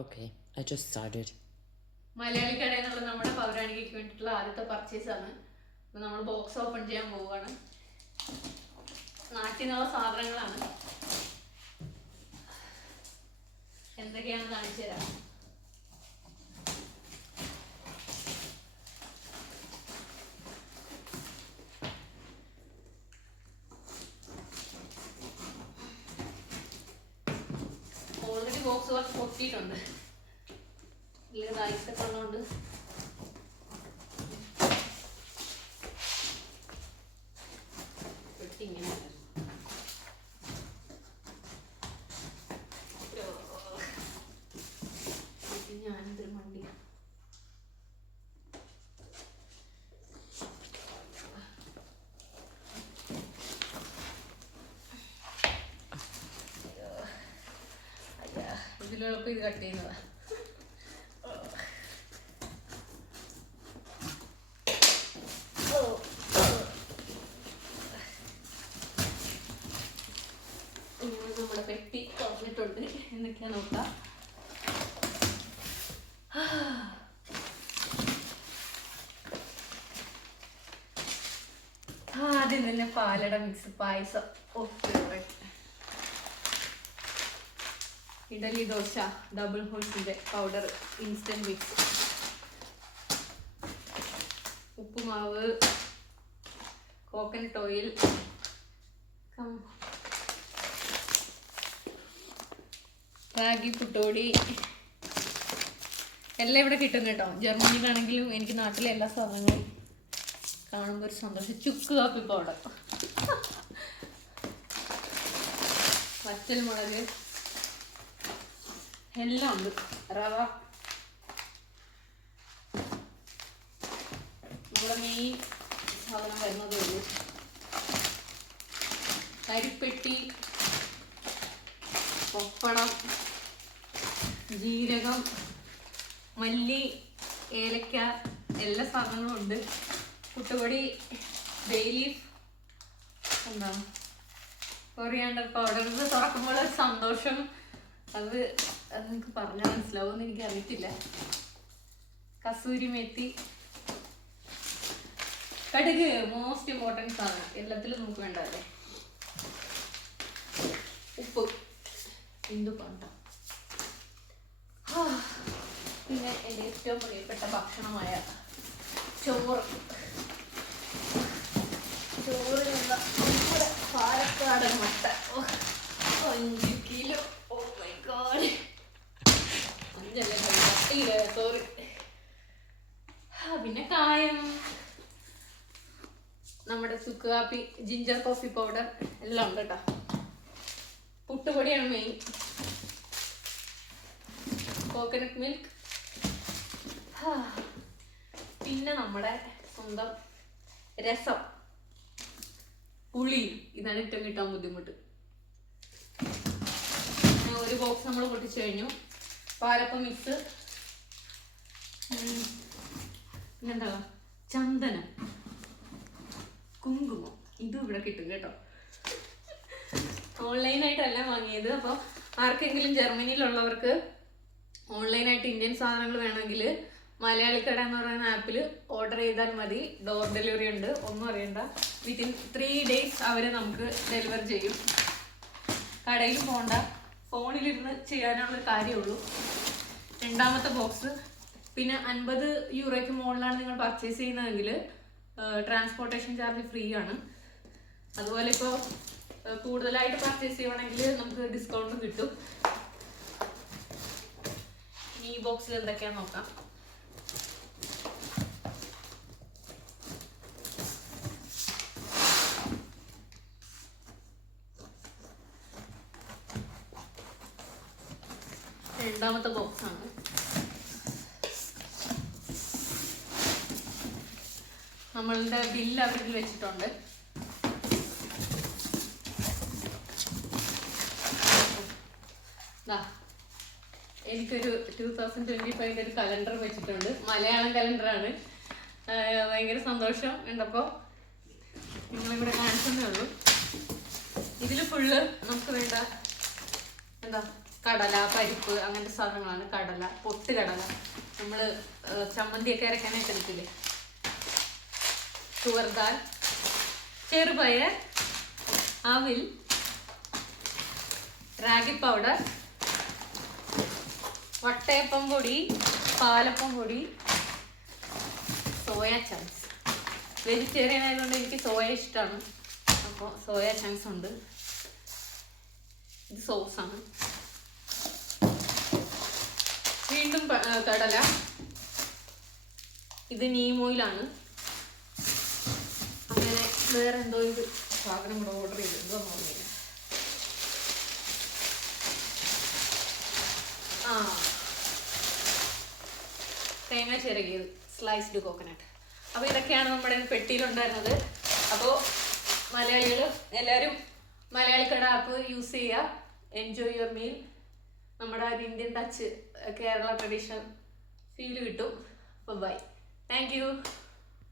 Okay, I just started. Malayali കടയിൽ നിന്നുള്ള നമ്മുടെ പൗരാണികയ്ക്ക് വേണ്ടിയിട്ടുള്ള ആദ്യത്തെ പർച്ചേസ് ആണ്. അപ്പോൾ നമ്മൾ ബോക്സ് ഓപ്പൺ ചെയ്യാൻ പോവുകയാണ്. നാട്ടിൽ നിന്നുള്ള സാധനങ്ങളാണ്. എന്തൊക്കെയാണെന്ന് കാണിച്ചു തരാം. ഓൾറെഡി ബോക്സ് കുറച്ച് പൊട്ടിയിട്ടുണ്ട്. ഇതിൽ ഐസൊക്കെ ഉള്ളതുകൊണ്ട് ഇങ്ങനെ ഞാനെന്തൊരു വണ്ടി ഇതിലെളുപ്പം ഇത് കട്ട് ചെയ്യുന്നതാ. നമ്മുടെ പെട്ടി തുറന്നിട്ടുണ്ട്. എന്തൊക്കെയാ നോക്കാം. ആദ്യം തന്നെ പാലട മിക്സ് പായസം. ഇഡലി ദോശ ഡബിൾ ഹോൾസിന്റെ പൗഡർ ഇൻസ്റ്റന്റ് മിക്സ്. ഉപ്പുമാവ്, കോക്കനട്ട് ഓയിൽ, റാഗി പുട്ടോടി എല്ലാം ഇവിടെ കിട്ടും കേട്ടോ. ജർമ്മനിയിലാണെങ്കിലും എനിക്ക് നാട്ടിലെ എല്ലാ സാധനങ്ങളും കാണുമ്പോൾ ഒരു സന്തോഷം. ചുക്ക് കാപ്പി പൗഡർ, വറ്റൽ മുളക് എല്ലാം ഉണ്ട്. റവ, നമ്മുടെ മെയിൻ സാധനം വരുന്നതേ ഉള്ളൂ. കരിപ്പെട്ടി, പപ്പടം, ജീരകം, മല്ലി, ഏലക്ക എല്ലാ സാധനങ്ങളും ഉണ്ട്. പുട്ടുപൊടി, ബേ ലീഫ്, എന്താ കൊറിയാണ്ടർ പൗഡർ. ഇത് തുറക്കുമ്പോൾ ഒരു സന്തോഷം. അത് നിങ്ങൾക്ക് പറഞ്ഞാൽ മനസ്സിലാവുമെന്ന് എനിക്കറിയത്തില്ല. കസൂരി മേത്തി, കടുക് മോസ്റ്റ് ഇമ്പോർട്ടൻറ്റ് സാധനം. എല്ലാത്തിലും നമുക്ക് വേണ്ടതല്ലേ. ഉപ്പ്, ഇന്ദുപ്പണ്ട. പിന്നെ എൻ്റെ ഏറ്റവും പ്രിയപ്പെട്ട ഭക്ഷണമായ ചോറ്. ചോറിനുള്ള പാലക്കാടൻ മുട്ട 5 കിലോ. ഓ മൈ ഗോഡ്, 5 അല്ല, സോറി. പിന്നെ കായം, നമ്മുടെ ചുക്ക് കാപ്പി, ജിഞ്ചർ കോഫി പൗഡർ എല്ലാം ഉണ്ട് കേട്ടോ. പുട്ടുപൊടിയാണ് മെയിൻ. Coconut milk. പിന്നെ നമ്മുടെ സ്വന്തം രസം, പുളി. ഇതാണ് ഏറ്റവും കിട്ടാൻ ബുദ്ധിമുട്ട്. ഒരു ബോക്സ് നമ്മൾ പൊട്ടിച്ചു കഴിഞ്ഞു. പാലപ്പം മിക്സ്, പിന്നെന്താ ചന്ദനം, കുങ്കുമം. ഇതും ഇവിടെ കിട്ടും കേട്ടോ. ഓൺലൈനായിട്ടല്ല വാങ്ങിയത്. അപ്പോൾ ആർക്കെങ്കിലും ജർമ്മനിയിലുള്ളവർക്ക് ഓൺലൈനായിട്ട് ഇന്ത്യൻ സാധനങ്ങൾ വേണമെങ്കിൽ മലയാളിക്കട എന്ന് പറയുന്ന ആപ്പിൽ ഓർഡർ ചെയ്താൽ മതി. ഡോർ ഡെലിവറി ഉണ്ട്. ഒന്നും അറിയണ്ട. വിത്തിൻ 3 days അവർ നമുക്ക് ഡെലിവർ ചെയ്യും. കടയിൽ പോകണ്ട, ഫോണിലിരുന്ന് ചെയ്യാനുള്ള കാര്യമുള്ളൂ. രണ്ടാമത്തെ ബോക്സ്. പിന്നെ 50 യൂറോയ്ക്ക് മുകളിലാണ് നിങ്ങൾ പർച്ചേസ് ചെയ്യുന്നതെങ്കിൽ ട്രാൻസ്പോർട്ടേഷൻ ചാർജ് ഫ്രീ ആണ്. അതുപോലെ ഇപ്പോൾ കൂടുതലായിട്ട് പർച്ചേസ് ചെയ്യണമെങ്കിൽ നമുക്ക് ഡിസ്കൗണ്ടും കിട്ടും. ഇനി ഈ ബോക്സിൽ എന്തൊക്കെയാണെന്ന് നോക്കാം. രണ്ടാമത്തെ ബോക്സ് ആണ്. നമ്മളുടെ ബില്ല് അവിടെ വെച്ചിട്ടുണ്ട്. എനിക്കൊരു 2025 ഒരു കലണ്ടർ വെച്ചിട്ടുണ്ട്. മലയാളം കലണ്ടറാണ്. ഭയങ്കര സന്തോഷം ഉണ്ടപ്പോൾ നിങ്ങളിവിടെ കാണിച്ചതേ ഉള്ളൂ. ഇതിൽ ഫുള്ള് നമുക്ക് വേണ്ട എന്താ കടല, പരിപ്പ് അങ്ങനത്തെ സാധനങ്ങളാണ്. കടല, പൊട്ട് കടല, നമ്മൾ ചമ്മന്തിയൊക്കെ അരക്കാനായിട്ട് എടുക്കില്ലേ, തുവർദാൽ, ചെറുപയർ, അവിൽ, റാഗി പൗഡർ, വട്ടയപ്പം പൊടി, പാലപ്പം പൊടി, സോയ ചങ്ക്സ്. വെജിറ്റേറിയൻ ആയതുകൊണ്ട് എനിക്ക് സോയ ഇഷ്ടമാണ്, അപ്പോൾ സോയ ചങ്ക്സ് ഉണ്ട്. ഇത് സോസാണ്. വീണ്ടും കടല, ഇത് നീം ഓയിലാണ്. അങ്ങനെ വേറെ എന്തോ ഇത് സാധനം കൂടെ ഓർഡർ ചെയ്ത് എന്തോ നോക്കിയില്ല. തേങ്ങ ചിരകിയത്, സ്ലൈസ്ഡ് കോക്കനട്ട്. അപ്പോൾ ഇതൊക്കെയാണ് നമ്മുടെ പെട്ടിയിലുണ്ടായിരുന്നത്. അപ്പോൾ മലയാളികൾ എല്ലാവരും മലയാളിക്കട ആപ്പ് യൂസ് ചെയ്യുക. Enjoy your meal. നമ്മുടെ ഒരു Indian touch, Kerala traditional feel കിട്ടും. അപ്പോൾ ബൈ, താങ്ക് യു.